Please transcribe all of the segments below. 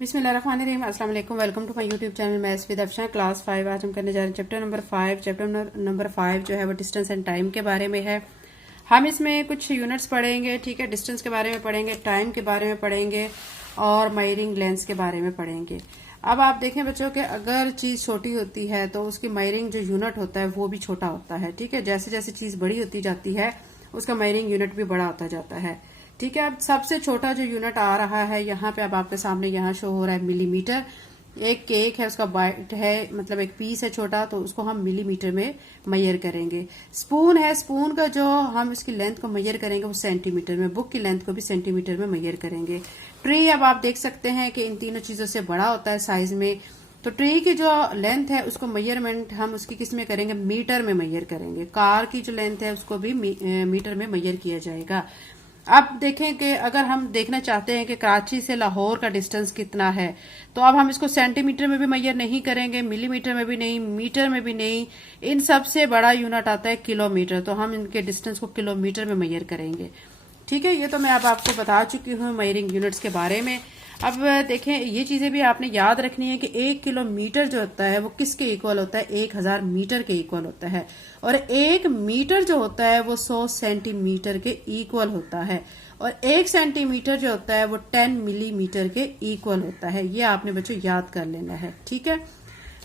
बिस्मिल्लाहिर्रहमानिर्रहीम। अस्सलाम वालेकुम। Welcome to my YouTube channel maths with Afsha class 5। आज हम करने जा रहे हैं चैप्टर नंबर 5। चैप्टर नंबर 5 जो है वो डिस्टेंस एंड टाइम के बारे में है। हम इसमें कुछ यूनिट्स पढ़ेंगे, ठीक है। डिस्टेंस के बारे में पढ़ेंगे, टाइम के बारे में पढ़ेंगे और मेजरिंग लेंस के बारे में पढ़ेंगे। अब आप देखें बच्चों के अगर चीज छोटी होती है तो उसकी मेजरिंग जो यूनिट होता है वो भी छोटा होता है, ठीक है। जैसे जैसे चीज बड़ी होती जाती है उसका मेजरिंग यूनिट भी बड़ा होता जाता है, ठीक है। अब सबसे छोटा जो यूनिट आ रहा है यहाँ पे, अब आपके सामने यहाँ शो हो रहा है मिलीमीटर। एक केक है, उसका बाइट है, मतलब एक पीस है छोटा, तो उसको हम मिलीमीटर में मेजर करेंगे। स्पून है, स्पून का जो हम इसकी लेंथ को मेजर करेंगे वो सेंटीमीटर में। बुक की लेंथ को भी सेंटीमीटर में मेजर करेंगे। ट्री, अब आप देख सकते हैं कि इन तीनों चीजों से बड़ा होता है साइज में। तो ट्री की जो लेंथ है उसको मेजरमेंट हम उसकी किस में करेंगे, मीटर में मेजर करेंगे। कार की जो लेंथ है उसको भी मीटर में मेजर किया जाएगा। अब देखें कि अगर हम देखना चाहते हैं कि कराची से लाहौर का डिस्टेंस कितना है, तो अब हम इसको सेंटीमीटर में भी मेजर नहीं करेंगे, मिलीमीटर में भी नहीं, मीटर में भी नहीं। इन सबसे बड़ा यूनिट आता है किलोमीटर, तो हम इनके डिस्टेंस को किलोमीटर में मेजर करेंगे, ठीक है। ये तो मैं अब आपको बता चुकी हूँ मेजरिंग यूनिट्स के बारे में। अब देखें, ये चीजें भी आपने याद रखनी है कि 1 किलोमीटर जो होता है वो किसके इक्वल होता है, 1000 मीटर के इक्वल होता है। और 1 मीटर जो होता है वो 100 सेंटीमीटर के इक्वल होता है। और 1 सेंटीमीटर जो होता है वो 10 मिलीमीटर के इक्वल होता है। ये आपने बच्चों याद कर लेना है, ठीक है।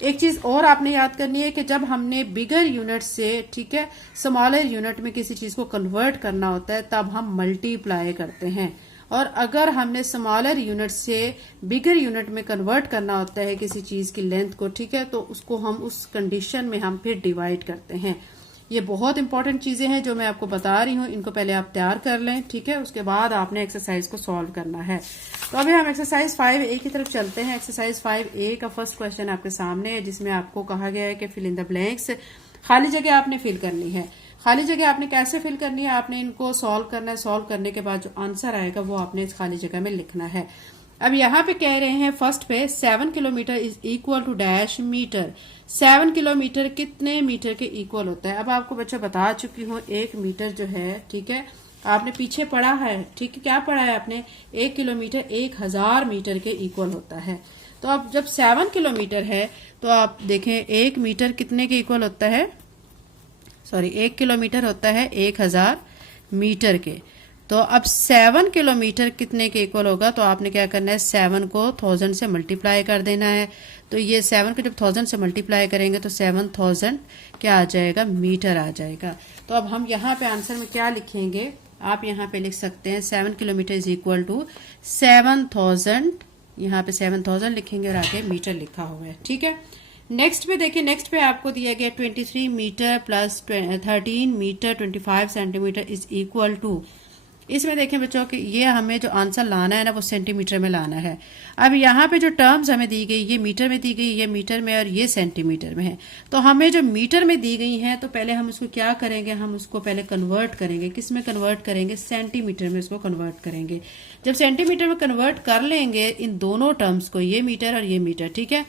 एक चीज और आपने याद करनी है कि जब हमने बिगर यूनिट से, ठीक है, स्मॉलर यूनिट में किसी चीज को कन्वर्ट करना होता है तब हम मल्टीप्लाई करते हैं। और अगर हमने स्मॉलर यूनिट से बिगर यूनिट में कन्वर्ट करना होता है किसी चीज की लेंथ को, ठीक है, तो उसको हम उस कंडीशन में हम फिर डिवाइड करते हैं। ये बहुत इंपॉर्टेंट चीजें हैं जो मैं आपको बता रही हूँ, इनको पहले आप तैयार कर लें, ठीक है। उसके बाद आपने एक्सरसाइज को सॉल्व करना है। तो अभी हम एक्सरसाइज 5A की तरफ चलते हैं। एक्सरसाइज 5A का फर्स्ट क्वेश्चन आपके सामने है, जिसमें आपको कहा गया है कि फिल इन द ब्लैंक्स, खाली जगह आपने फिल करनी है। खाली जगह आपने कैसे फिल करनी है, आपने इनको सॉल्व करना है। सॉल्व करने के बाद जो आंसर आएगा वो आपने इस खाली जगह में लिखना है। अब यहाँ पे कह रहे हैं फर्स्ट पे 7 kilometre is equal to dash metre. 7 kilometre कितने मीटर के इक्वल होता है। अब आपको बच्चा बता चुकी हूँ, 1 मीटर जो है, ठीक है, आपने पीछे पढ़ा है, ठीक है। क्या पढ़ा है आपने, 1 किलोमीटर 1000 मीटर के इक्वल होता है। तो अब जब 7 किलोमीटर है तो आप देखें 1 मीटर कितने के इक्वल होता है, सॉरी 1 किलोमीटर होता है 1000 मीटर के। तो अब 7 किलोमीटर कितने के इक्वल होगा, तो आपने क्या करना है, 7 को 1000 से मल्टीप्लाई कर देना है। तो ये 7 को जब 1000 से मल्टीप्लाई करेंगे तो 7000 क्या आ जाएगा, मीटर आ जाएगा। तो अब हम यहाँ पे आंसर में क्या लिखेंगे, आप यहाँ पे लिख सकते हैं 7 किलोमीटर इज इक्वल टू 7000, यहाँ पे 7000 लिखेंगे और आगे मीटर लिखा हुआ है, ठीक है। नेक्स्ट पे देखिए, नेक्स्ट पे आपको दिया गया 23 metre plus 13 metre 25 centimetre is equal to. इसमें देखें बच्चों कि ये हमें जो आंसर लाना है ना वो सेंटीमीटर में लाना है। अब यहाँ पे जो टर्म्स हमें दी गई, ये मीटर में दी गई, ये मीटर में और ये सेंटीमीटर में है। तो हमें जो मीटर में दी गई है तो पहले हम उसको क्या करेंगे, हम उसको पहले कन्वर्ट करेंगे। किस में कन्वर्ट करेंगे, सेंटीमीटर में उसको कन्वर्ट करेंगे। जब सेंटीमीटर में कन्वर्ट कर लेंगे इन दोनों टर्म्स को, ये मीटर और ये मीटर, ठीक है,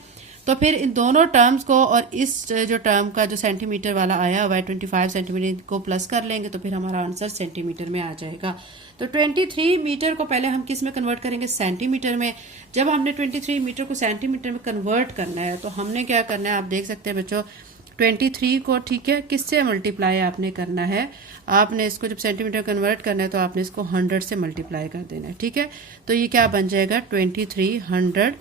तो फिर इन दोनों टर्म्स को और इस जो टर्म का जो सेंटीमीटर वाला आया हुआ है 25 सेंटीमीटर को प्लस कर लेंगे तो फिर हमारा आंसर सेंटीमीटर में आ जाएगा। तो 23 मीटर को पहले हम किस में कन्वर्ट करेंगे, सेंटीमीटर में। जब हमने 23 मीटर को सेंटीमीटर में कन्वर्ट करना है तो हमने क्या करना है, आप देख सकते हैं बच्चों 23 को, ठीक है, किससे मल्टीप्लाई आपने करना है, आपने इसको जब सेंटीमीटर कन्वर्ट करना है तो आपने इसको 100 से मल्टीप्लाई कर देना है, ठीक है। तो ये क्या बन जाएगा 2300,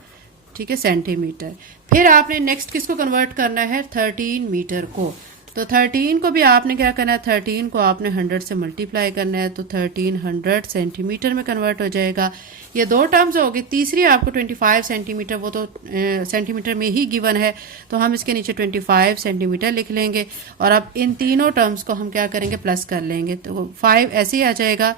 ठीक है, सेंटीमीटर। फिर आपने नेक्स्ट किसको कन्वर्ट करना है, 13 मीटर को। तो 13 को भी आपने क्या करना है, 13 को आपने 100 से मल्टीप्लाई करना है तो 1300 सेंटीमीटर में कन्वर्ट हो जाएगा। ये दो टर्म्स होगी। तीसरी आपको 25 सेंटीमीटर, वो तो सेंटीमीटर में ही गिवन है, तो हम इसके नीचे 25 सेंटीमीटर लिख लेंगे। और अब इन तीनों टर्म्स को हम क्या करेंगे, प्लस कर लेंगे, तो 5 ऐसे ही आ जाएगा,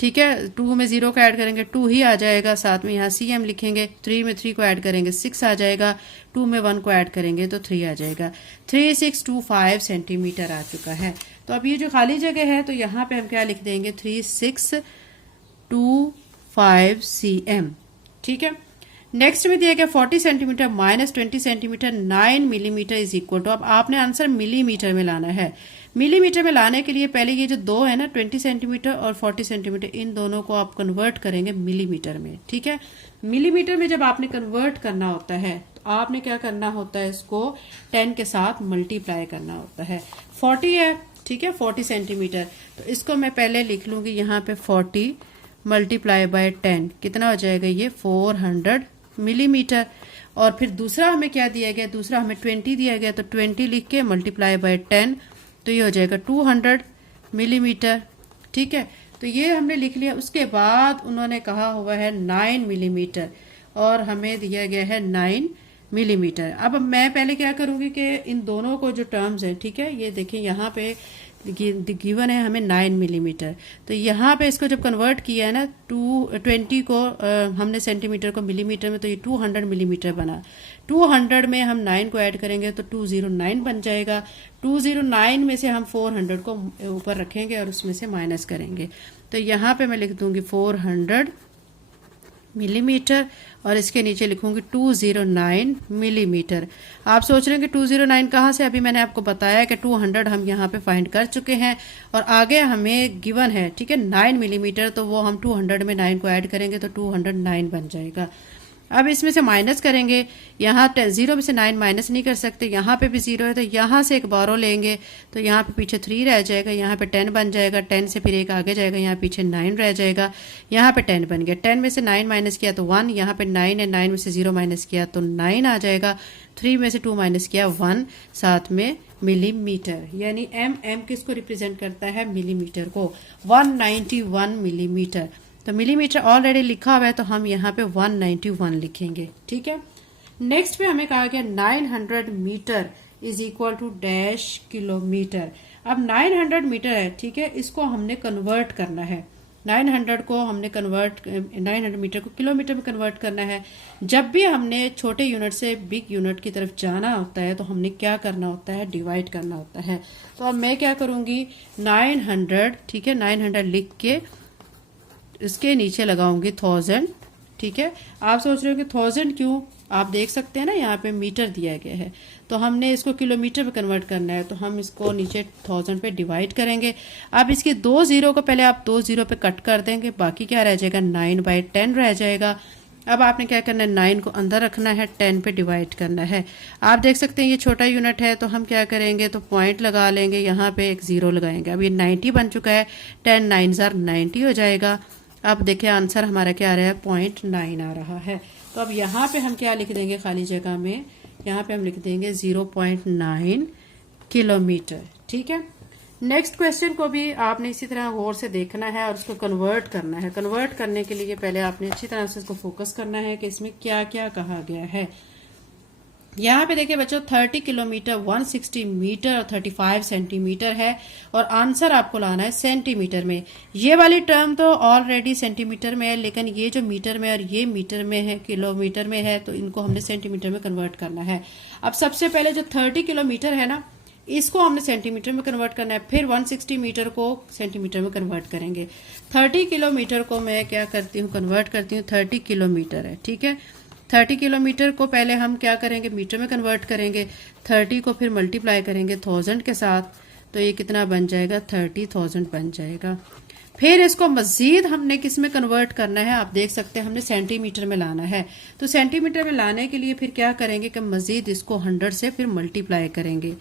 ठीक है। 2 में 0 को ऐड करेंगे 2 ही आ जाएगा, साथ में यहाँ CM लिखेंगे। 3 में 3 को ऐड करेंगे 6 आ जाएगा, 2 में 1 को ऐड करेंगे तो 3 आ जाएगा। 3625 सेंटीमीटर आ चुका है। तो अब ये जो खाली जगह है तो यहाँ पे हम क्या लिख देंगे, 3625 CM, ठीक है। नेक्स्ट में दिया गया 40 centimetre minus 20 centimetre 9 millimetre is equal to. अब आपने आंसर मिलीमीटर में लाना है। मिलीमीटर में लाने के लिए पहले ये जो दो है ना 20 सेंटीमीटर और 40 सेंटीमीटर, इन दोनों को आप कन्वर्ट करेंगे मिलीमीटर में। ठीक है, मिलीमीटर में जब आपने कन्वर्ट करना होता है तो आपने क्या करना होता है, इसको 10 के साथ मल्टीप्लाई करना होता है। 40 है, ठीक है, 40 सेंटीमीटर, तो इसको मैं पहले लिख लूंगी यहाँ पे 40 मल्टीप्लाई बाय 10, कितना हो जाएगा ये 400 मिलीमीटर। और फिर दूसरा हमें क्या दिया गया, दूसरा हमें 20 दिया गया, तो 20 लिख के मल्टीप्लाई बाय 10, तो ये हो जाएगा 200 मिलीमीटर। ठीक है, तो ये हमने लिख लिया। उसके बाद उन्होंने कहा हुआ है 9 मिलीमीटर और हमें दिया गया है 9 मिलीमीटर। अब मैं पहले क्या करूंगी कि इन दोनों को जो टर्म्स हैं, ठीक है, ये देखिए यहाँ पे गिवन है हमें 9 मिलीमीटर, तो यहाँ पे इसको जब कन्वर्ट किया है ना 20 को हमने सेंटीमीटर को मिलीमीटर में, तो ये 200 मिलीमीटर बना। 200 में हम 9 को ऐड करेंगे तो 209 बन जाएगा। 209 में से हम 400 को ऊपर रखेंगे और उसमें से माइनस करेंगे, तो यहाँ पे मैं लिख दूंगी 400 मिलीमीटर और इसके नीचे लिखूंगी 209 मिलीमीटर। आप सोच रहे हैं कि 209 कहाँ से, अभी मैंने आपको बताया कि 200 हम यहाँ पे फाइंड कर चुके हैं और आगे हमें गिवन है, ठीक है, 9 मिलीमीटर, तो वो हम 200 में 9 को ऐड करेंगे तो 209 बन जाएगा। अब इसमें से माइनस करेंगे, यहाँ 0 में से 9 माइनस नहीं कर सकते, यहाँ पे भी 0 है तो यहाँ से एक बारो लेंगे तो यहाँ पे पीछे 3 रह जाएगा, यहाँ पे 10 बन जाएगा, 10 से फिर एक आगे जाएगा, यहाँ पीछे 9 रह जाएगा, यहाँ पे 10 बन गया। 10 में से 9 माइनस किया तो 1, यहाँ पे 9 है, 9 में से 0 माइनस किया तो 9 आ जाएगा, 3 में से 2 माइनस किया 1, साथ में मिलीमीटर, यानी एम किसको रिप्रेजेंट करता है, मिलीमीटर को, 191 मिलीमीटर। तो मिलीमीटर ऑलरेडी लिखा हुआ है तो हम यहाँ पे 191 लिखेंगे। ठीक है, नेक्स्ट पे हमें कहा गया 900 metre is equal to dash kilometre. अब 900 मीटर है, ठीक है, इसको हमने कन्वर्ट करना है, 900 को हमने 900 मीटर को किलोमीटर में कन्वर्ट करना है। जब भी हमने छोटे यूनिट से बिग यूनिट की तरफ जाना होता है तो हमने क्या करना होता है, डिवाइड करना होता है। तो अब मैं क्या करूंगी, 900, ठीक है, 900 लिख के इसके नीचे लगाऊंगी 1000। ठीक है, आप सोच रहे हो कि 1000 क्यों, आप देख सकते हैं ना यहाँ पे मीटर दिया गया है, तो हमने इसको किलोमीटर में कन्वर्ट करना है, तो हम इसको नीचे 1000 पे डिवाइड करेंगे। अब इसके 2 0 को पहले आप 2 0 पे कट कर देंगे, बाकी क्या रह जाएगा, 9/10 रह जाएगा। अब आपने क्या करना है, 9 को अंदर रखना है, 10 पे डिवाइड करना है। आप देख सकते हैं ये छोटा यूनिट है, तो हम क्या करेंगे, तो पॉइंट लगा लेंगे, यहाँ पे एक 0 लगाएंगे। अब ये 90 बन चुका है, 10 9 90 हो जाएगा। अब देखिए आंसर हमारा क्या आ रहा है, 0.9 आ रहा है। तो अब यहाँ पे हम क्या लिख देंगे, खाली जगह में यहाँ पे हम लिख देंगे 0.9 किलोमीटर। ठीक है, नेक्स्ट क्वेश्चन को भी आपने इसी तरह गौर से देखना है और उसको कन्वर्ट करना है। कन्वर्ट करने के लिए पहले आपने अच्छी तरह से इसको फोकस करना है कि इसमें क्या क्या कहा गया है। यहाँ पे देखिए बच्चों 30 किलोमीटर 160 मीटर और 35 सेंटीमीटर है और आंसर आपको लाना है सेंटीमीटर में। ये वाली टर्म तो ऑलरेडी सेंटीमीटर में है, लेकिन ये जो मीटर में और ये मीटर में है, किलोमीटर में है, तो इनको हमने सेंटीमीटर में कन्वर्ट करना है। अब सबसे पहले जो 30 किलोमीटर है ना, इसको हमने सेंटीमीटर में कन्वर्ट करना है, फिर 160 मीटर को सेंटीमीटर में कन्वर्ट करेंगे। 30 किलोमीटर को मैं क्या करती हूँ, कन्वर्ट करती हूँ, 30 किलोमीटर है, ठीक है। 30 किलोमीटर को पहले हम क्या करेंगे, मीटर में कन्वर्ट करेंगे, 30 को फिर मल्टीप्लाई करेंगे 1000 के साथ, तो ये कितना बन जाएगा, 30,000 बन जाएगा। फिर इसको मजीद हमने किस में कन्वर्ट करना है, आप देख सकते हैं हमने सेंटीमीटर में लाना है। तो सेंटीमीटर में लाने के लिए फिर क्या करेंगे कि मजीद इसको 100 से फिर मल्टीप्लाई करेंगे,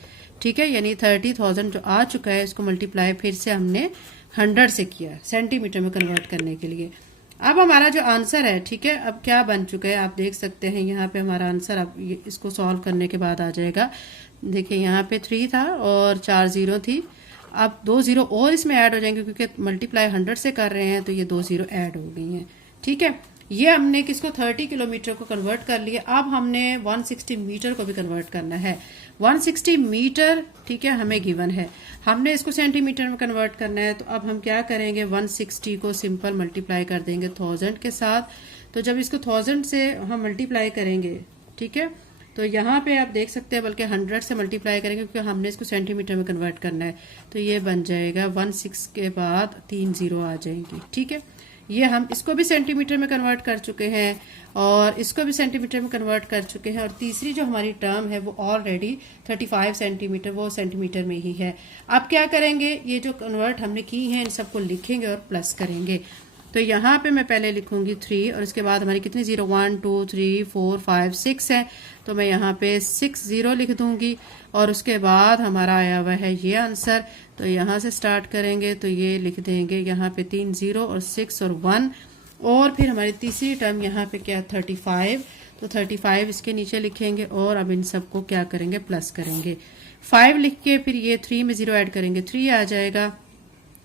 ठीक है, यानी 30,000 जो आ चुका है इसको मल्टीप्लाई फिर से हमने 100 से किया सेंटीमीटर में कन्वर्ट करने के लिए। अब हमारा जो आंसर है, ठीक है, अब क्या बन चुका है आप देख सकते हैं, यहाँ पे हमारा आंसर अब इसको सॉल्व करने के बाद आ जाएगा। देखिए यहाँ पे 3 था और 4 0 थी, अब 2 0 और इसमें ऐड हो जाएंगे क्योंकि मल्टीप्लाई 100 से कर रहे हैं, तो ये 2 0 ऐड हो गई हैं। ठीक है, ये हमने किसको 30 किलोमीटर को कन्वर्ट कर लिया। अब हमने 160 मीटर को भी कन्वर्ट करना है। 160 मीटर, ठीक है, हमें गिवन है, हमने इसको सेंटीमीटर में कन्वर्ट करना है। तो अब हम क्या करेंगे, 160 को सिंपल मल्टीप्लाई कर देंगे 1000 के साथ। तो जब इसको 1000 से हम मल्टीप्लाई करेंगे, ठीक है, तो यहाँ पे आप देख सकते हैं, बल्कि 100 से मल्टीप्लाई करेंगे क्योंकि हमने इसको सेंटीमीटर में कन्वर्ट करना है। तो ये बन जाएगा 16 के बाद 3 0 आ जाएंगी। ठीक है, ये हम इसको भी सेंटीमीटर में कन्वर्ट कर चुके हैं और इसको भी सेंटीमीटर में कन्वर्ट कर चुके हैं, और तीसरी जो हमारी टर्म है वो ऑलरेडी 35 सेंटीमीटर वो सेंटीमीटर में ही है। अब क्या करेंगे, ये जो कन्वर्ट हमने की है इन सबको लिखेंगे और प्लस करेंगे। तो यहाँ पे मैं पहले लिखूंगी 3 और इसके बाद हमारी कितनी 0 1 2 3 4 5 6 है, तो मैं यहाँ पे 6 0 लिख दूंगी और उसके बाद हमारा आया हुआ है ये आंसर। तो यहाँ से स्टार्ट करेंगे तो ये लिख देंगे यहाँ पे 3 0 और 6 और 1, और फिर हमारी तीसरी टर्म यहाँ पे क्या 35, तो 35 इसके नीचे लिखेंगे और अब इन सबको क्या करेंगे प्लस करेंगे। 5 लिख के फिर ये 3 में 0 ऐड करेंगे 3 आ जाएगा,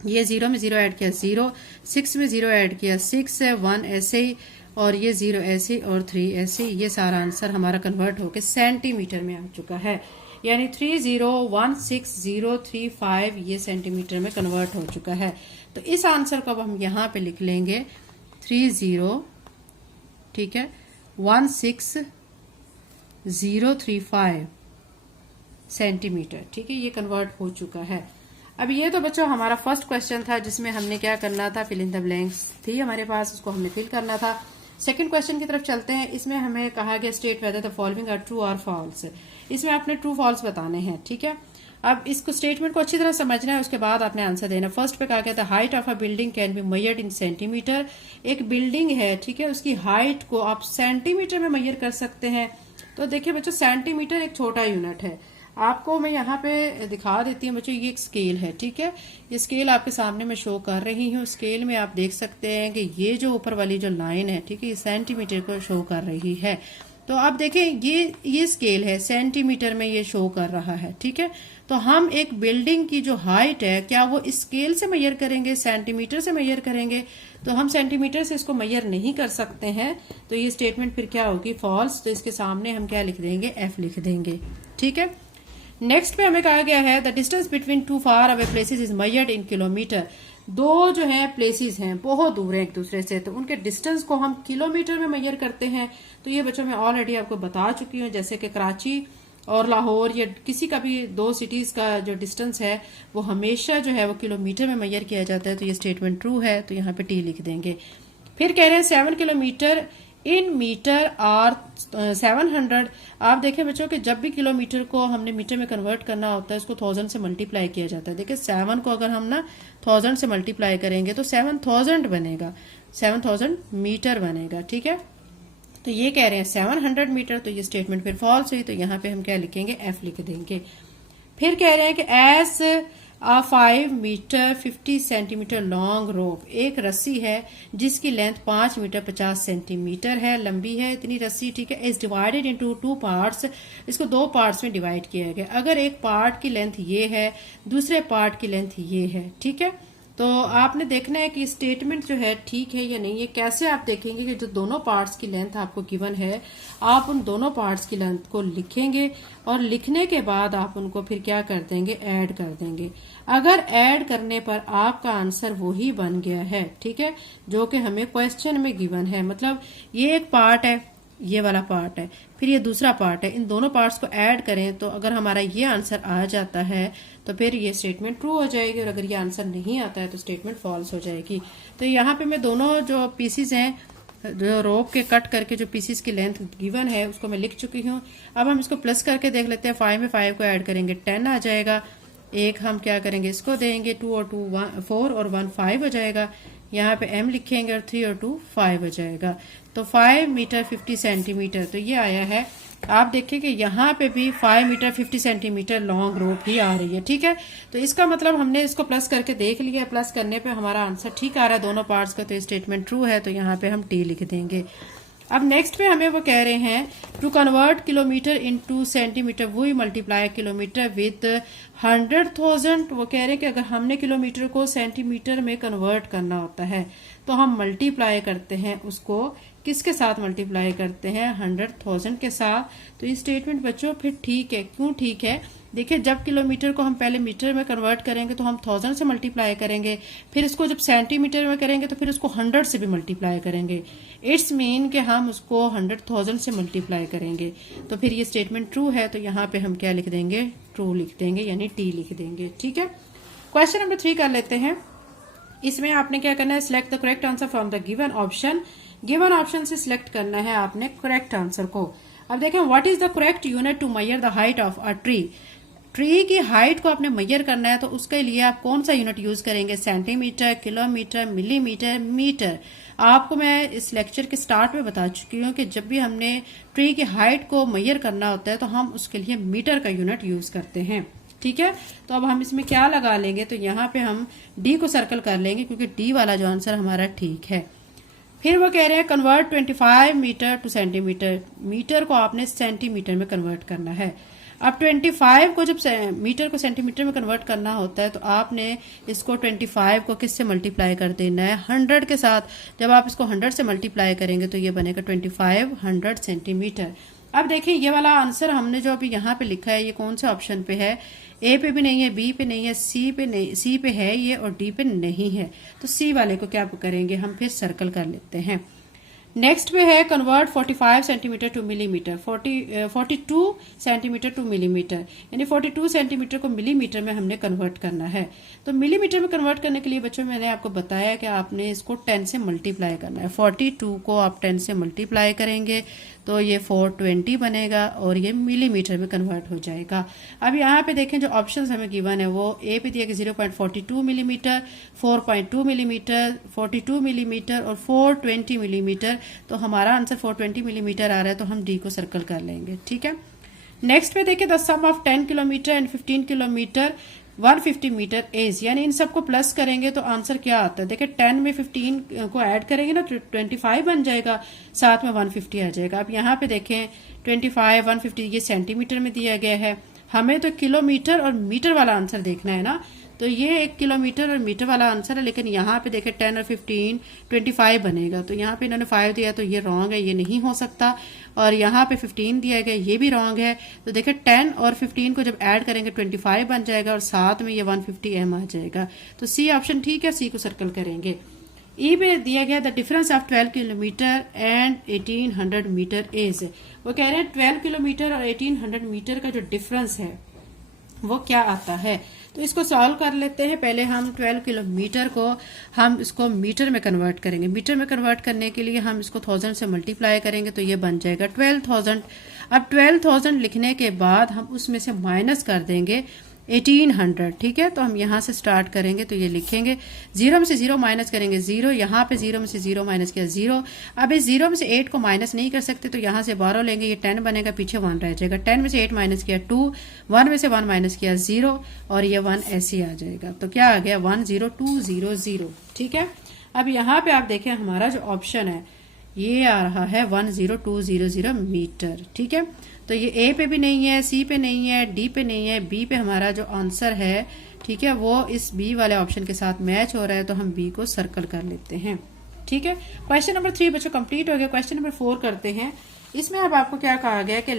ये 0 में 0 ऐड किया 0, 6 में 0 ऐड किया 6 है, 1 ऐसे ही और ये 0 ऐसे और 3 ऐसे। ये सारा आंसर हमारा कन्वर्ट होकर सेंटीमीटर में आ चुका है, यानी 301603 ये सेंटीमीटर में कन्वर्ट हो चुका है। तो इस आंसर को अब हम यहाँ पे लिख लेंगे 30, ठीक है, 16035 सेंटीमीटर, ठीक है, ये कन्वर्ट हो चुका है। अब ये तो बच्चों हमारा फर्स्ट क्वेश्चन था जिसमें हमने क्या करना था, फिल इन द ब्लैंक्स थी हमारे पास, उसको हमने फिल करना था। सेकंड क्वेश्चन की तरफ चलते हैं। इसमें हमें कहा गया state whether the following are true और फॉल्स। इसमें आपने ट्रू फॉल्स बताने हैं, ठीक है। अब इसको स्टेटमेंट को अच्छी तरह समझना है, उसके बाद आपने आंसर देना। फर्स्ट पे कहा गया था height of a building can be measured in centimetre. एक बिल्डिंग है, ठीक है, उसकी हाइट को आप सेंटीमीटर में मेजर कर सकते हैं। तो देखिए बच्चों, सेंटीमीटर एक छोटा यूनिट है। आपको मैं यहाँ पे दिखा देती हूँ बच्चों, ये एक स्केल है, ठीक है, ये स्केल आपके सामने मैं शो कर रही हूँ। स्केल में आप देख सकते हैं कि ये जो ऊपर वाली जो लाइन है, ठीक है, ये सेंटीमीटर को शो कर रही है। तो आप देखें ये स्केल है, सेंटीमीटर में ये शो कर रहा है, ठीक है। तो हम एक बिल्डिंग की जो हाइट है, क्या वो स्केल से मेजर करेंगे, सेंटीमीटर से मेजर करेंगे? तो हम सेंटीमीटर से इसको मेजर नहीं कर सकते हैं, तो ये स्टेटमेंट फिर क्या होगी, फॉल्स। तो इसके सामने हम क्या लिख देंगे, एफ लिख देंगे, ठीक है। नेक्स्ट पे हमें कहा गया है the distance between two far away places is measured in kilometre. दो जो है प्लेसेस हैं बहुत दूर हैं एक दूसरे से, तो उनके डिस्टेंस को हम किलोमीटर में मेजर करते हैं। तो ये बच्चों मैं ऑलरेडी आपको बता चुकी हूँ, जैसे कि कराची और लाहौर या किसी का भी दो सिटीज का जो डिस्टेंस है वो हमेशा जो है वो किलोमीटर में मेजर किया जाता है। तो ये स्टेटमेंट ट्रू है, तो यहाँ पे टी लिख देंगे। फिर कह रहे हैं 7 किलोमीटर इन मीटर आर 700। आप देखें बच्चों कि जब भी किलोमीटर को हमने मीटर में कन्वर्ट करना होता है, इसको 1000 से मल्टीप्लाई किया जाता है। देखिए 7 को अगर हम ना 1000 से मल्टीप्लाई करेंगे तो 7000 बनेगा, 7000 मीटर बनेगा, ठीक है। तो ये कह रहे हैं 700 मीटर, तो ये स्टेटमेंट फिर फॉल्स हुई। तो यहाँ पे हम क्या लिखेंगे, एफ लिख देंगे। फिर कह रहे हैं कि as A 5 metre 50 centimetre long rope, एक रस्सी है जिसकी लेंथ 5 मीटर 50 सेंटीमीटर है, लंबी है इतनी रस्सी, ठीक है। इज डिवाइडेड इनटू 2 पार्ट्स, इसको 2 पार्ट्स में डिवाइड किया गया। अगर एक पार्ट की लेंथ ये है, दूसरे पार्ट की लेंथ ये है, ठीक है। तो आपने देखना है कि स्टेटमेंट जो है ठीक है या नहीं। ये कैसे आप देखेंगे कि जो दोनों पार्ट्स की लेंथ आपको गिवन है, आप उन दोनों पार्ट्स की लेंथ को लिखेंगे और लिखने के बाद आप उनको फिर क्या कर देंगे, ऐड कर देंगे। अगर ऐड करने पर आपका आंसर वही बन गया है, ठीक है, जो कि हमें क्वेश्चन में गिवन है, मतलब ये एक पार्ट है, ये वाला पार्ट है, फिर ये दूसरा पार्ट है, इन दोनों पार्ट्स को ऐड करें तो अगर हमारा ये आंसर आ जाता है तो फिर ये स्टेटमेंट ट्रू हो जाएगी, और अगर ये आंसर नहीं आता है तो स्टेटमेंट फॉल्स हो जाएगी। तो यहाँ पे मैं दोनों जो पीसीज हैं, जो रोप के कट करके जो पीसीज की लेंथ गिवन है उसको मैं लिख चुकी हूँ। अब हम इसको प्लस करके देख लेते हैं। 5 में 5 को ऐड करेंगे 10 आ जाएगा। एक हम क्या करेंगे, इसको देंगे 2 और 2 4 और 1 5 हो जाएगा। यहाँ पे m लिखेंगे और 3 और 2 5 हो जाएगा। तो 5 मीटर 50 सेंटीमीटर, तो ये आया है। आप देखिए कि यहाँ पे भी 5 मीटर 50 सेंटीमीटर लॉन्ग रोप ही आ रही है, ठीक है। तो इसका मतलब हमने इसको प्लस करके देख लिया, प्लस करने पे हमारा आंसर ठीक आ रहा है दोनों पार्ट्स का, तो ये स्टेटमेंट ट्रू है। तो यहाँ पे हम टी लिख देंगे। अब नेक्स्ट पे हमें वो कह रहे हैं to convert kilometre into centimetre we multiply kilometre with 100,000। वो कह रहे हैं कि अगर हमने किलोमीटर को सेंटीमीटर में कन्वर्ट करना होता है तो हम मल्टीप्लाई करते हैं उसको, किसके साथ मल्टीप्लाई करते हैं, 100,000 के साथ। तो ये स्टेटमेंट बच्चों फिर ठीक है। क्यों ठीक है, देखिए जब किलोमीटर को हम पहले मीटर में कन्वर्ट करेंगे तो हम 1000 से मल्टीप्लाई करेंगे, फिर इसको जब सेंटीमीटर में करेंगे तो फिर उसको 100 से भी मल्टीप्लाई करेंगे। इट्स मीन कि हम उसको 100,000 से मल्टीप्लाई करेंगे। तो फिर ये स्टेटमेंट ट्रू है। तो यहाँ पे हम क्या लिख देंगे, ट्रू लिख देंगे, यानी टी लिख देंगे, ठीक है। क्वेश्चन नंबर 3 कर लेते हैं। इसमें आपने क्या करना है, select the correct answer from the given option. Given option से सिलेक्ट करना है आपने करेक्ट आंसर को। अब देखें, what is the correct unit to measure the height of a tree. Tree की हाइट को आपने मेजर करना है, तो उसके लिए आप कौन सा यूनिट यूज करेंगे, सेंटीमीटर, किलोमीटर, मिलीमीटर, मीटर। आपको मैं इस लेक्चर के स्टार्ट में बता चुकी हूँ कि जब भी हमने ट्री की हाइट को मेजर करना होता है तो हम उसके लिए मीटर का यूनिट यूज करते हैं। ठीक है, तो अब हम इसमें क्या लगा लेंगे, तो यहाँ पे हम डी को सर्कल कर लेंगे क्योंकि डी वाला जो आंसर हमारा ठीक है। फिर वो कह रहे हैं convert 25 metre to centimetre. Metre को आपने सेंटीमीटर में कन्वर्ट करना है। अब 25 को जब मीटर को सेंटीमीटर में कन्वर्ट करना होता है तो आपने इसको 25 को किससे मल्टीप्लाई कर देना है, 100 के साथ। जब आप इसको 100 से मल्टीप्लाई करेंगे तो ये बनेगा 2500 सेंटीमीटर। अब देखिए, ये वाला आंसर हमने जो अभी यहाँ पे लिखा है ये कौन से ऑप्शन पे है, ए पे भी नहीं है, बी पे नहीं है, सी पे है ये और डी पे नहीं है। तो सी वाले को क्या करेंगे, हम फिर सर्कल कर लेते हैं। नेक्स्ट पे है convert 45 centimetre two millimetre, 42 centimetre two millimetre, यानी 42 सेंटीमीटर को मिलीमीटर में हमने कन्वर्ट करना है। तो मिलीमीटर में कन्वर्ट करने के लिए बच्चों मैंने आपको बताया कि आपने इसको 10 से मल्टीप्लाई करना है। 42 को आप 10 से मल्टीप्लाई करेंगे तो ये 420 बनेगा और ये मिलीमीटर में कन्वर्ट हो जाएगा। अब यहाँ पे देखें जो ऑप्शंस हमें गिवन है वो ए पे दिया कि 0.42 मिलीमीटर, 4.2 मिलीमीटर, 42 मिलीमीटर और 420 मिलीमीटर। तो हमारा आंसर 420 मिलीमीटर आ रहा है, तो हम डी को सर्कल कर लेंगे। ठीक है, नेक्स्ट पे देखिए the sum of 10 kilometre and 15 kilometre 150 metre is, यानी इन सबको प्लस करेंगे तो आंसर क्या आता है। देखिए 10 में 15 को ऐड करेंगे ना तो 25 बन जाएगा, साथ में 150 आ जाएगा। अब यहाँ पे देखें 25 150 ये सेंटीमीटर में दिया गया है, हमें तो किलोमीटर और मीटर वाला आंसर देखना है ना। तो ये एक किलोमीटर और मीटर वाला आंसर है, लेकिन यहाँ पे देखें 10 और 15 25 बनेगा। तो यहाँ पे इन्होंने 5 दिया तो ये रॉन्ग है, ये नहीं हो सकता। और यहाँ पे 15 दिया गया, ये भी रॉन्ग है। तो देखें 10 और 15 को जब ऐड करेंगे 25 बन जाएगा और साथ में ये 150 m आ जाएगा। तो सी ऑप्शन ठीक है, सी को सर्कल करेंगे। ई पे दिया गया the difference of 12 kilometre and 1800 metre is, वो कह रहे हैं 12 किलोमीटर और 1800 मीटर का जो डिफरेंस है वो क्या आता है। तो इसको सॉल्व कर लेते हैं। पहले हम 12 किलोमीटर को हम इसको मीटर में कन्वर्ट करेंगे। मीटर में कन्वर्ट करने के लिए हम इसको 1000 से मल्टीप्लाई करेंगे तो ये बन जाएगा 12,000। अब 12,000 लिखने के बाद हम उसमें से माइनस कर देंगे 1800। ठीक है, तो हम यहाँ से स्टार्ट करेंगे तो ये लिखेंगे 0 में से 0 माइनस करेंगे 0, यहाँ पे 0 में से 0 माइनस किया 0। अब इस 0 में से 8 को माइनस नहीं कर सकते तो यहाँ से 12 लेंगे, ये 10 बनेगा, पीछे 1 रह जाएगा। 10 में से 8 माइनस किया 2, 1 में से 1 माइनस किया 0 और ये 1 ऐसे ही आ जाएगा। तो क्या आ गया 10200। ठीक है, अब यहाँ पे आप देखें हमारा जो ऑप्शन है ये आ रहा है 10200 मीटर। ठीक है, तो ये ए पे भी नहीं है, सी पे नहीं है, डी पे नहीं है, बी पे हमारा जो आंसर है ठीक है वो इस बी वाले ऑप्शन के साथ मैच हो रहा है, तो हम बी को सर्कल कर लेते हैं। ठीक है, क्वेश्चन नंबर 3 बच्चों कंप्लीट हो गया। क्वेश्चन नंबर 4 करते हैं। इसमें अब आपको क्या कहा गया कि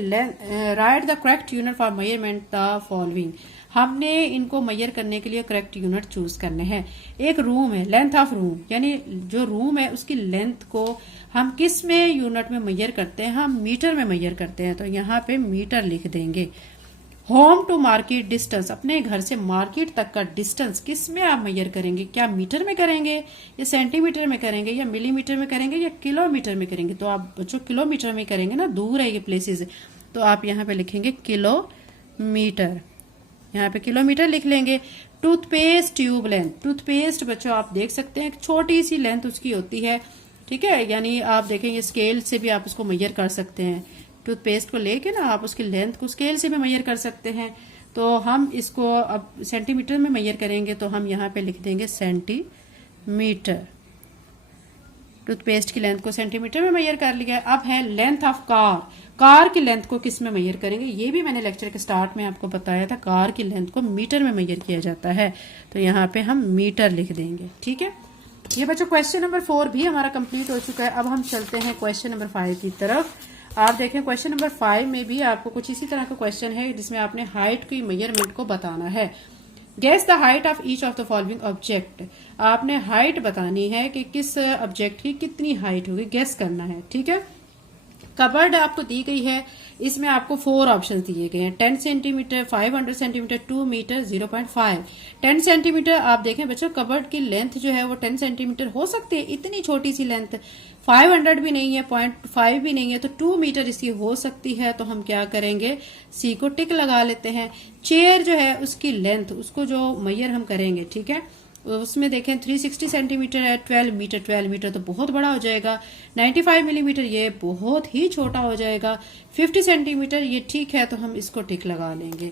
right the correct unit for measurement the following. हमने इनको मेजर करने के लिए करेक्ट यूनिट चूज करने हैं। एक रूम है, लेंथ ऑफ रूम, यानी जो रूम है उसकी लेंथ को हम किस में यूनिट में मेजर करते हैं, हम मीटर में मेजर करते हैं। तो यहाँ पे मीटर लिख देंगे। होम टू मार्केट डिस्टेंस, अपने घर से मार्केट तक का डिस्टेंस किस में आप मेजर करेंगे, क्या मीटर में करेंगे या सेंटीमीटर में करेंगे या मिलीमीटर में करेंगे या किलोमीटर में करेंगे। तो आप बच्चों किलोमीटर में करेंगे ना, दूर है ये प्लेसेस, तो आप यहाँ पे लिखेंगे किलोमीटर, यहाँ पे किलोमीटर लिख लेंगे। टूथपेस्ट ट्यूब लेंथ, टूथपेस्ट बच्चों आप देख सकते हैं छोटी सी लेंथ उसकी होती है। ठीक है, यानी आप देखेंगे स्केल से भी आप उसको मेजर कर सकते हैं। टूथपेस्ट को लेके ना आप उसकी लेंथ को स्केल से भी मेजर कर सकते हैं। तो हम इसको अब सेंटीमीटर में मेजर करेंगे तो हम यहाँ पे लिख देंगे सेंटीमीटर। टूथपेस्ट की लेंथ को सेंटीमीटर में मेजर कर लिया। अब है लेंथ ऑफ कार, कार की लेंथ को किस में मेजर करेंगे, ये भी मैंने लेक्चर के स्टार्ट में आपको बताया था। कार की लेंथ को मीटर में मेजर किया जाता है, तो यहाँ पे हम मीटर लिख देंगे। ठीक है, ये बच्चों क्वेश्चन नंबर 4 भी हमारा कंप्लीट हो चुका है। अब हम चलते हैं क्वेश्चन नंबर 5 की तरफ। आप देखें क्वेश्चन नंबर 5 में भी आपको कुछ इसी तरह का क्वेश्चन है जिसमें आपने हाइट की मेजरमेंट को बताना है। Guess the height of each of the following object, आपने हाइट बतानी है कि किस ऑब्जेक्ट की कितनी हाइट होगी, गेस करना है। ठीक है, कबर्ड आपको दी गई है, इसमें आपको 4 ऑप्शन दिए गए हैं, 10 सेंटीमीटर, 500 सेंटीमीटर, 2 मीटर, 0.5। 10 सेंटीमीटर आप देखें बच्चों, कबर्ड की लेंथ जो है वो 10 सेंटीमीटर हो सकती है, इतनी छोटी सी लेंथ। 500 भी नहीं है, 0.5 भी नहीं है, तो 2 मीटर इसकी हो सकती है। तो हम क्या करेंगे, सी को टिक लगा लेते हैं। चेयर जो है उसकी लेंथ, उसको जो मैयर हम करेंगे, ठीक है, उसमें देखें 360 सेंटीमीटर है, 12 मीटर, 12 मीटर तो बहुत बड़ा हो जाएगा। 95 मिलीमीटर ये बहुत ही छोटा हो जाएगा। 50 सेंटीमीटर ये ठीक है, तो हम इसको टिक लगा लेंगे।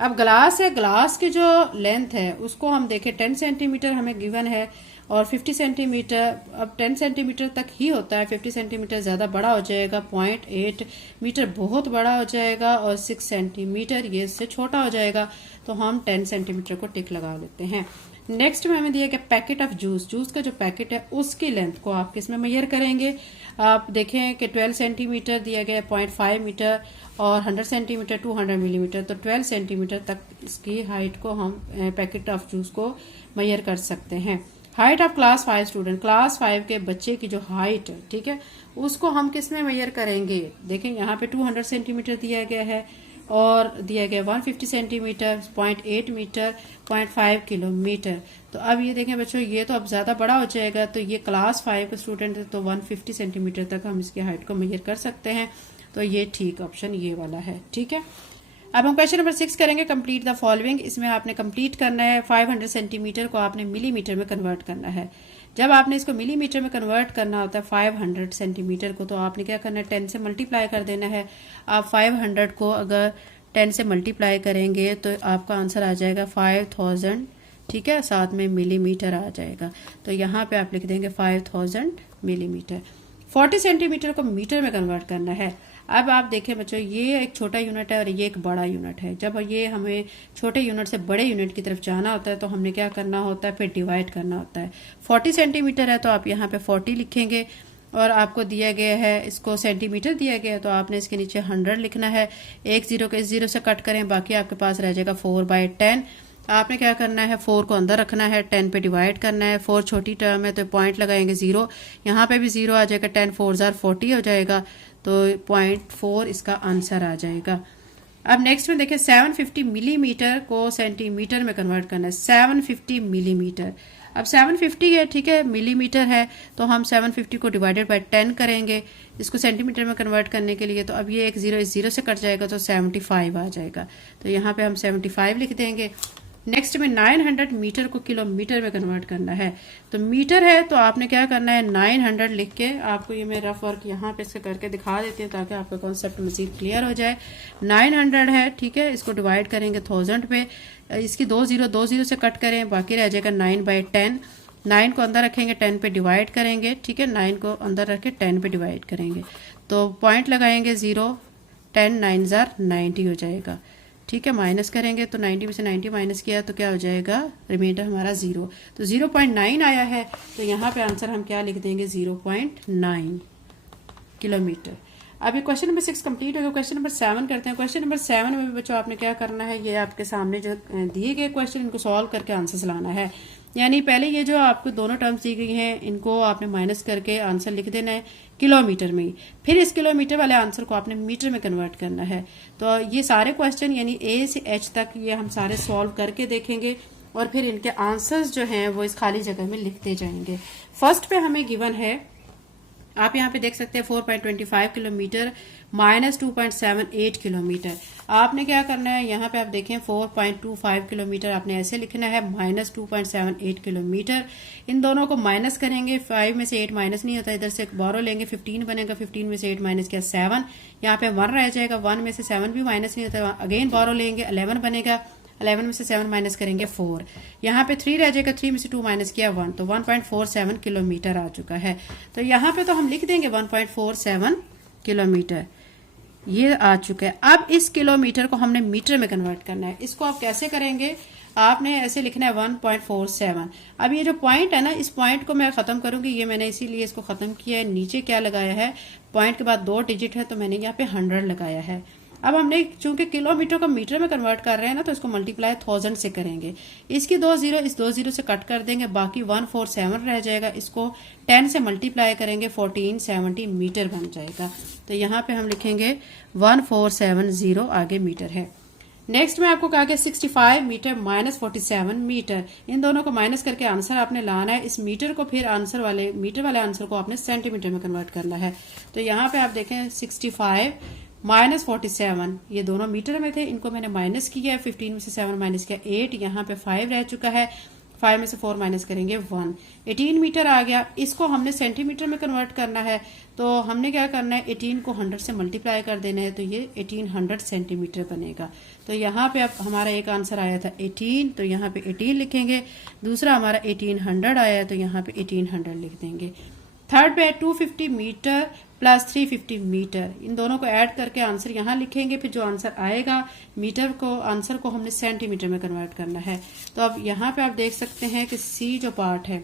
अब ग्लास है, ग्लास की जो लेंथ है उसको हम देखें 10 सेंटीमीटर हमें गिवन है और 50 सेंटीमीटर, अब 10 सेंटीमीटर तक ही होता है, 50 सेंटीमीटर ज्यादा बड़ा हो जाएगा, 0.8 मीटर बहुत बड़ा हो जाएगा और 6 सेंटीमीटर ये इससे छोटा हो जाएगा। तो हम 10 सेंटीमीटर को टिक लगा लेते हैं। नेक्स्ट में हमें दिया कि पैकेट ऑफ जूस, जूस का जो पैकेट है उसकी लेंथ को आप किस में मेजर करेंगे। आप देखें कि 12 सेंटीमीटर दिया गया है, 0.5 मीटर और 100 सेंटीमीटर 200 मिलीमीटर, तो 12 सेंटीमीटर तक इसकी हाइट को हम पैकेट ऑफ जूस को मेजर कर सकते हैं। Height of class 5 student, class 5 के बच्चे की जो हाइट है, ठीक है, उसको हम किस में मेजर करेंगे। देखें यहाँ पे 200 सेंटीमीटर दिया गया है और दिया गया 150 सेंटीमीटर, 0.8 मीटर, 0.5 किलोमीटर। तो अब ये देखें बच्चों, ये तो अब ज्यादा बड़ा हो जाएगा, तो ये क्लास 5 का स्टूडेंट है तो 150 सेंटीमीटर तक हम इसकी हाइट को मेजर कर सकते हैं। तो ये ठीक ऑप्शन ये वाला है, ठीक है। अब हम क्वेश्चन नंबर 6 करेंगे, कंप्लीट द फॉलोइंग। इसमें आपने कंप्लीट करना है 500 सेंटीमीटर को आपने मिलीमीटर में कन्वर्ट करना है। जब आपने इसको मिलीमीटर में कन्वर्ट करना होता है 500 सेंटीमीटर को, तो आपने क्या करना है, 10 से मल्टीप्लाई कर देना है। आप 500 को अगर 10 से मल्टीप्लाई करेंगे तो आपका आंसर आ जाएगा 5000, ठीक है, साथ में मिलीमीटर आ जाएगा। तो यहाँ पे आप लिख देंगे 5000 मिलीमीटर। 40 सेंटीमीटर को मीटर में कन्वर्ट करना है। अब आप देखें बच्चों, ये एक छोटा यूनिट है और ये एक बड़ा यूनिट है। जब ये हमें छोटे यूनिट से बड़े यूनिट की तरफ जाना होता है तो हमने क्या करना होता है, फिर डिवाइड करना होता है। 40 सेंटीमीटर है तो आप यहाँ पे 40 लिखेंगे और आपको दिया गया है, इसको सेंटीमीटर दिया गया है तो आपने इसके नीचे 100 लिखना है। एक जीरो के जीरो से कट करें, बाकी आपके पास रह जाएगा 4/10। आपने क्या करना है, 4 को अंदर रखना है, 10 पे डिवाइड करना है। 4 छोटी टर्म है तो पॉइंट लगाएंगे 0, यहाँ पे भी 0 आ जाएगा, 10 4 40 हो जाएगा, तो 0.4 इसका आंसर आ जाएगा। अब नेक्स्ट में देखिए 750 मिलीमीटर को सेंटीमीटर में कन्वर्ट करना है। 750 मिलीमीटर, अब 750 है, ठीक है, मिलीमीटर है, तो हम 750 को डिवाइडेड बाय 10 करेंगे इसको सेंटीमीटर में कन्वर्ट करने के लिए। तो अब ये एक जीरो इस जीरो से कट जाएगा तो 75 आ जाएगा, तो यहाँ पे हम 75 लिख देंगे। नेक्स्ट में 900 मीटर को किलोमीटर में कन्वर्ट करना है। तो मीटर है तो आपने क्या करना है, 900 लिख के, आपको ये मैं रफ वर्क यहाँ पे इसके करके दिखा देती हूँ ताकि आपका कॉन्सेप्ट मजीद क्लियर हो जाए। 900 है, ठीक है, इसको डिवाइड करेंगे 1000 पे, इसकी 2 जीरो से कट करें, बाकी रह जाएगा 9/10। 9 को अंदर रखेंगे, 10 पे डिवाइड करेंगे, ठीक है, 9 को अंदर रख के 10 पे डिवाइड करेंगे, तो पॉइंट लगाएंगे 0, 10 9 90 हो जाएगा, ठीक है। माइनस करेंगे तो 90 में से 90 माइनस किया तो क्या हो जाएगा, रिमाइंडर हमारा 0, तो 0.9 आया है, तो यहाँ पे आंसर हम क्या लिख देंगे, 0.9 किलोमीटर। अभी क्वेश्चन नंबर 6 कंप्लीट हो गया। क्वेश्चन नंबर 7 करते हैं। क्वेश्चन नंबर 7 में भी बच्चों आपने क्या करना है, ये आपके सामने जो दिए गए क्वेश्चन इनको सॉल्व करके आंसर लाना है। यानी पहले ये जो आपको दोनों टर्म्स दी गई हैं इनको आपने माइनस करके आंसर लिख देना है किलोमीटर में ही, फिर इस किलोमीटर वाले आंसर को आपने मीटर में कन्वर्ट करना है। तो ये सारे क्वेश्चन यानी ए से एच तक ये हम सारे सॉल्व करके देखेंगे और फिर इनके आंसर्स जो हैं वो इस खाली जगह में लिखते जाएंगे। फर्स्ट पे हमें गिवन है, आप यहाँ पे देख सकते हैं 4.25 किलोमीटर माइनस 2.78 किलोमीटर। आपने क्या करना है, यहाँ पे आप देखें 4.25 किलोमीटर आपने ऐसे लिखना है, माइनस 2.78 किलोमीटर। इन दोनों को माइनस करेंगे, 5 में से 8 माइनस नहीं होता, इधर से बारो लेंगे, 15 बनेगा, 15 में से 8 माइनस किया 7, यहाँ पे 1 रह जाएगा, 1 में से 7 भी माइनस नहीं होता, अगेन बारो लेंगे, 11 बनेगा, 11 में से 7 माइनस करेंगे 4, यहाँ पे 3 रह जाएगा, 3 में से 2 माइनस किया 1, तो 1.47 किलोमीटर आ चुका है। तो यहाँ पे तो हम लिख देंगे 1.47 किलोमीटर, ये आ चुका है। अब इस किलोमीटर को हमने मीटर में कन्वर्ट करना है। इसको आप कैसे करेंगे, आपने ऐसे लिखना है 1.47। अब ये जो पॉइंट है ना, इस पॉइंट को मैं खत्म करूंगी, ये मैंने इसीलिए इसको खत्म किया है। नीचे क्या लगाया है, पॉइंट के बाद 2 डिजिट है तो मैंने यहाँ पे 100 लगाया है। अब हमने चूंकि किलोमीटर को मीटर में कन्वर्ट कर रहे हैं ना, तो इसको मल्टीप्लाई 1000 से करेंगे। इसकी 2 जीरो इस 2 जीरो से कट कर देंगे, बाकी 147 रह जाएगा। इसको 10 से मल्टीप्लाई करेंगे, 1470 मीटर बन जाएगा। तो यहाँ पे हम लिखेंगे 1470 आगे मीटर है। नेक्स्ट में आपको कहा गया 65 मीटर माइनस 47 मीटर, इन दोनों को माइनस करके आंसर आपने लाना है। इस मीटर को फिर आंसर वाले मीटर वाले आंसर को आपने सेंटीमीटर में कन्वर्ट करना है। तो यहाँ पे आप देखें 65 माइनस 47, ये दोनों मीटर में थे, इनको मैंने माइनस किया है। 15 में से 7 माइनस किया 8, यहाँ पे 5 रह चुका है। 5 में से 4 माइनस करेंगे 1, 18 मीटर आ गया। इसको हमने सेंटीमीटर में कन्वर्ट करना है, तो हमने क्या करना है 18 को 100 से मल्टीप्लाई कर देना है, तो ये 1800 सेंटीमीटर बनेगा। तो यहाँ पे अब हमारा एक आंसर आया था 18, तो यहाँ पे 18 लिखेंगे। दूसरा हमारा 1800 आया है, तो यहाँ पे 1800 लिख देंगे। थर्ड पे 250 मीटर प्लस 350 मीटर, इन दोनों को ऐड करके आंसर यहाँ लिखेंगे। फिर जो आंसर आएगा मीटर को आंसर को हमने सेंटीमीटर में कन्वर्ट करना है। तो अब यहाँ पे आप देख सकते हैं कि सी जो पार्ट है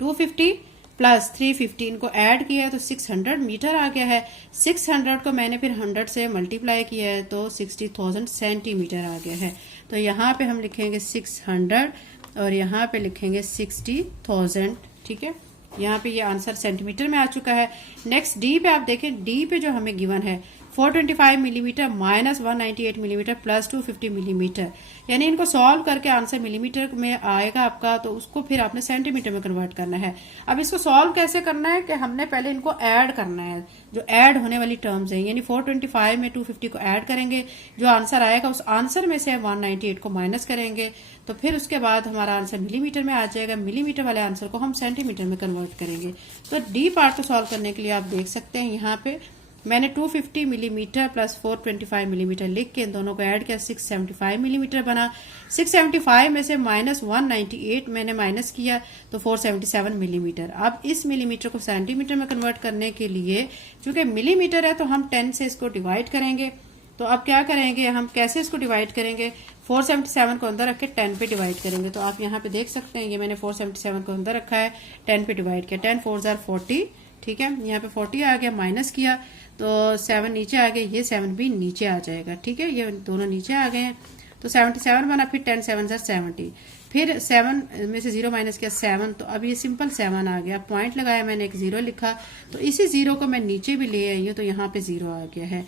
250 प्लस 350 इनको ऐड किया है तो 600 मीटर आ गया है। 600 को मैंने फिर 100 से मल्टीप्लाई किया है तो 60,000 सेंटीमीटर आ गया है। तो यहाँ पे हम लिखेंगे 600 और यहाँ पे लिखेंगे 60,000। ठीक है, यहाँ पे ये आंसर सेंटीमीटर में आ चुका है। नेक्स्ट डी पे आप देखें, डी पे जो हमें गिवन है 425 millimetre minus 198 millimetre plus 250 millimetre, यानी इनको सॉल्व करके आंसर मिलीमीटर में आएगा आपका, तो उसको फिर आपने सेंटीमीटर में कन्वर्ट करना है। अब इसको सॉल्व कैसे करना है कि हमने पहले इनको ऐड करना है, जो ऐड होने वाली टर्म्स हैं, यानी 425 में 250 को ऐड करेंगे, जो आंसर आएगा उस आंसर में से 198 को माइनस करेंगे, तो फिर उसके बाद हमारा आंसर मिलीमीटर में आ जाएगा। मिलीमीटर वाले आंसर को हम सेंटीमीटर में कन्वर्ट करेंगे। तो डी पार्ट को सॉल्व करने के लिए आप देख सकते हैं यहाँ पे मैंने 250 मिलीमीटर प्लस 425 मिलीमीटर लिख के इन दोनों को ऐड किया, 675 मिलीमीटर बना। 675 में से माइनस 198 मैंने माइनस किया तो 477 मिलीमीटर। अब इस मिलीमीटर को सेंटीमीटर में कन्वर्ट करने के लिए चूंकि मिलीमीटर है तो हम 10 से इसको डिवाइड करेंगे। तो अब क्या करेंगे, हम कैसे इसको डिवाइड करेंगे, 477 को अंदर रख के 10 पे डिवाइड करेंगे। तो आप यहाँ पे देख सकते हैं ये मैंने 477 को अंदर रखा है, 10 पे डिवाइड किया, 10 4 जार 40। ठीक है, यहाँ पे 40 आ गया, माइनस किया तो 7 नीचे आ गया, ये 7 भी नीचे आ जाएगा। ठीक है, ये दोनों नीचे आ गए हैं तो 77 बना, फिर 10 7 जार 70, फिर 7 में से 0 माइनस किया 7, तो अब ये सिंपल 7 आ गया। पॉइंट लगाया मैंने, एक 0 लिखा, तो इसी 0 को मैं नीचे भी ले आई हूँ तो यहाँ पे 0 आ गया है।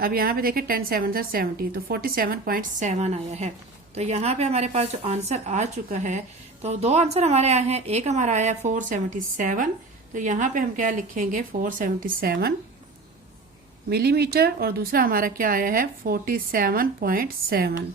अब यहाँ पे देखें 10 7 जार 70, तो 47.7 आया है। तो यहाँ पे हमारे पास जो आंसर आ चुका है, तो दो आंसर हमारे आए हैं, एक हमारा आया 477, तो यहाँ पे हम क्या लिखेंगे 477 मिलीमीटर, और दूसरा हमारा क्या आया है 47.7,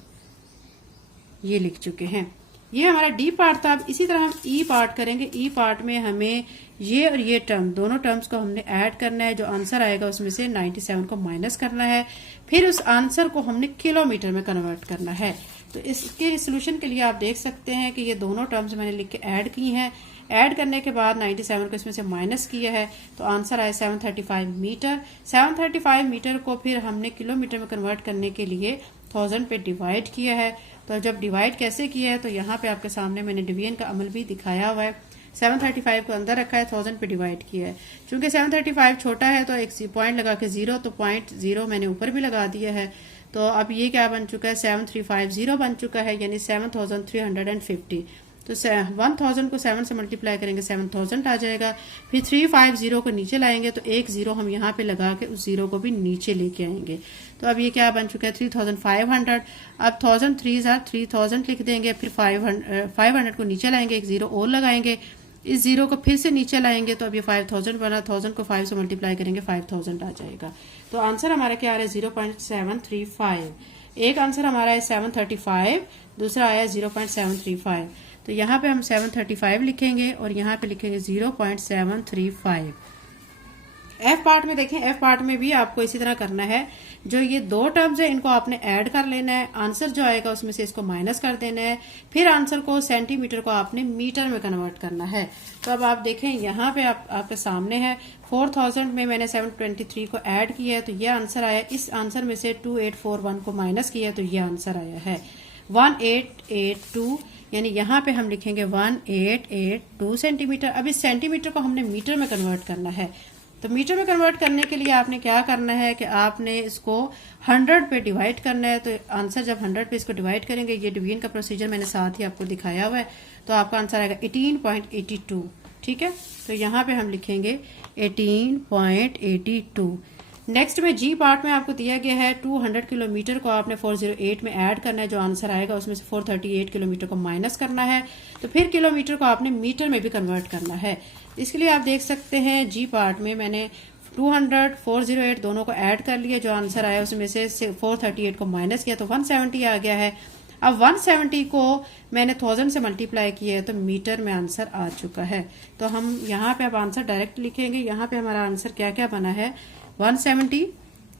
ये लिख चुके हैं। ये हमारा डी पार्ट था। अब इसी तरह हम ई पार्ट करेंगे। ई पार्ट में हमें ये और ये टर्म, दोनों टर्म्स को हमने ऐड करना है, जो आंसर आएगा उसमें से 97 को माइनस करना है, फिर उस आंसर को हमने किलोमीटर में कन्वर्ट करना है। तो इसके सोल्यूशन के लिए आप देख सकते हैं कि ये दोनों टर्म्स मैंने लिख के ऐड की हैं। ऐड करने के बाद 97 को इसमें से माइनस किया है तो आंसर आया 735 मीटर। 735 मीटर को फिर हमने किलोमीटर में कन्वर्ट करने के लिए 1000 पे डिवाइड किया है। तो जब डिवाइड कैसे किया है, तो यहाँ पे आपके सामने मैंने डिवीजन का अमल भी दिखाया हुआ है। 735 को अंदर रखा है, 1000 पे डिवाइड किया है। चूंकि 735 छोटा है तो एक पॉइंट लगा के 0, तो पॉइंट 0 मैंने ऊपर भी लगा दिया है। तो अब ये क्या बन चुका है 7350 बन चुका है, यानी 7350। तो 1000 को 7 से मल्टीप्लाई करेंगे 7000 आ जाएगा। फिर 350 को नीचे लाएंगे तो एक 0 हम यहाँ पे लगा के उस 0 को भी नीचे लेके आएंगे। तो अब ये क्या बन चुका है 3500। अब 1000 3 जार 3000 लिख देंगे, फिर 500 को नीचे लाएंगे, एक 0 और लगाएंगे, इस 0 को फिर से नीचे लाएंगे तो अब ये 5000 बना। 1000 को 5 से मल्टीप्लाई करेंगे 5000 आ जाएगा। तो आंसर हमारा क्या आ रहा है 0.735। एक आंसर हमारा है 735, दूसरा आया 0.735। तो यहाँ पे हम 735 लिखेंगे और यहाँ पे लिखेंगे 0.735। एफ पार्ट में देखें, एफ पार्ट में भी आपको इसी तरह करना है। जो ये दो टर्म्स है इनको आपने ऐड कर लेना है, आंसर जो आएगा उसमें से इसको माइनस कर देना है, फिर आंसर को सेंटीमीटर को आपने मीटर में कन्वर्ट करना है। तो अब आप देखें यहाँ पे आपके सामने है 4000 में मैंने 723 को ऐड किया है तो ये आंसर आया। इस आंसर में से 2841 को माइनस किया तो ये आंसर आया है 1882, यानी यहाँ पे हम लिखेंगे 1882 सेंटीमीटर। अब इस सेंटीमीटर को हमने मीटर में कन्वर्ट करना है। तो मीटर में कन्वर्ट करने के लिए आपने क्या करना है कि आपने इसको 100 पे डिवाइड करना है। तो आंसर जब 100 पे इसको डिवाइड करेंगे, ये डिवीजन का प्रोसीजर मैंने साथ ही आपको दिखाया हुआ है, तो आपका आंसर आएगा 18.82। ठीक है, तो यहाँ पे हम लिखेंगे 18.82। नेक्स्ट में जी पार्ट में आपको दिया गया है 200 किलोमीटर को आपने 408 में ऐड करना है। जो आंसर आएगा उसमें से 438 किलोमीटर को माइनस करना है। तो फिर किलोमीटर को आपने मीटर में भी कन्वर्ट करना है। इसके लिए आप देख सकते हैं जी पार्ट में मैंने 200 408 दोनों को ऐड कर लिया। जो आंसर आया उसमें से 438 को माइनस किया तो 170 आ गया है। अब 170 को मैंने 1000 से मल्टीप्लाई किया है तो मीटर में आंसर आ चुका है। तो हम यहाँ पे अब आंसर डायरेक्ट लिखेंगे। यहाँ पे हमारा आंसर क्या क्या बना है 170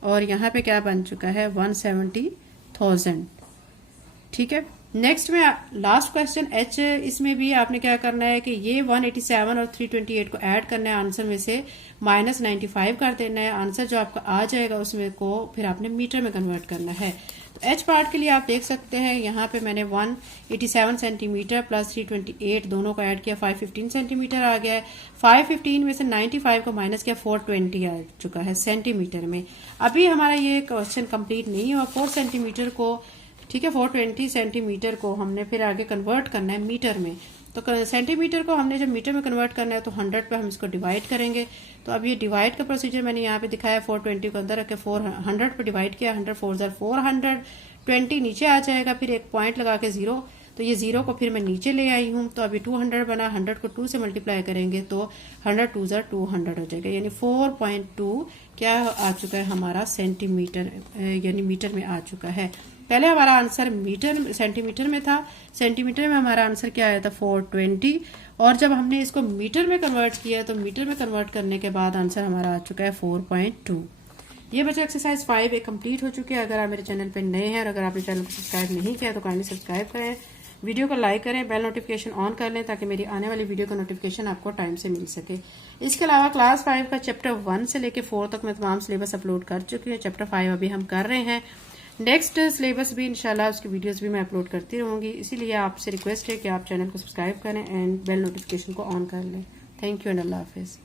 और यहाँ पे क्या बन चुका है 170,000। ठीक है, नेक्स्ट में लास्ट क्वेश्चन एच, इसमें भी आपने क्या करना है कि ये 187 और 328 को ऐड करना है। आंसर में से -95 कर देना है। आंसर जो आपका आ जाएगा उसमें को फिर आपने मीटर में कन्वर्ट करना है। तो एच पार्ट के लिए आप देख सकते हैं यहाँ पे मैंने 187 सेंटीमीटर प्लस 328 दोनों को ऐड किया 515 सेंटीमीटर आ गया है। 515 में से 95 को माइनस किया 420 आ चुका है सेंटीमीटर में। अभी हमारा ये क्वेश्चन कंप्लीट नहीं हुआ। 4 सेंटीमीटर को, ठीक है, 420 सेंटीमीटर को हमने फिर आगे कन्वर्ट करना है मीटर में। तो सेंटीमीटर को हमने जब मीटर में कन्वर्ट करना है तो 100 पे हम इसको डिवाइड करेंगे। तो अब ये डिवाइड का प्रोसीजर मैंने यहाँ पे दिखाया। 420 को अंदर रख के 400 पे डिवाइड किया। 100 4 420 नीचे आ जाएगा, फिर एक पॉइंट लगा के 0, तो ये 0 को फिर मैं नीचे ले आई हूँ। तो अभी 200 बना। 100 को 2 से मल्टीप्लाई करेंगे तो 100 2 200 हो जाएगा, यानी 4.2 क्या आ चुका है हमारा सेंटीमीटर, यानी मीटर में आ चुका है। पहले हमारा आंसर सेंटीमीटर में था। सेंटीमीटर में हमारा आंसर क्या आया था 420, और जब हमने इसको मीटर में कन्वर्ट किया तो मीटर में कन्वर्ट करने के बाद आंसर हमारा आ चुका है 4.2। ये बच्चा एक्सरसाइज 5 एक कंप्लीट हो चुकी है। अगर आप मेरे चैनल पे नए हैं और अगर आपने चैनल को सब्सक्राइब नहीं किया तो काइंडली सब्सक्राइब करें, वीडियो को लाइक करें, बेल नोटिफिकेशन ऑन कर लें ताकि मेरी आने वाली वीडियो का नोटिफिकेशन आपको टाइम से मिल सके। इसके अलावा क्लास 5 का चैप्टर 1 से लेकर 4 तक मैं तमाम सिलेबस अपलोड कर चुकी हूँ। चैप्टर 5 अभी हम कर रहे हैं। नेक्स्ट सिलेबस भी इंशाल्लाह उसकी वीडियोस भी मैं अपलोड करती रहूंगी। इसीलिए आपसे रिक्वेस्ट है कि आप चैनल को सब्सक्राइब करें एंड बेल नोटिफिकेशन को ऑन कर लें। थैंक यू एंड अल्लाह हाफिज़।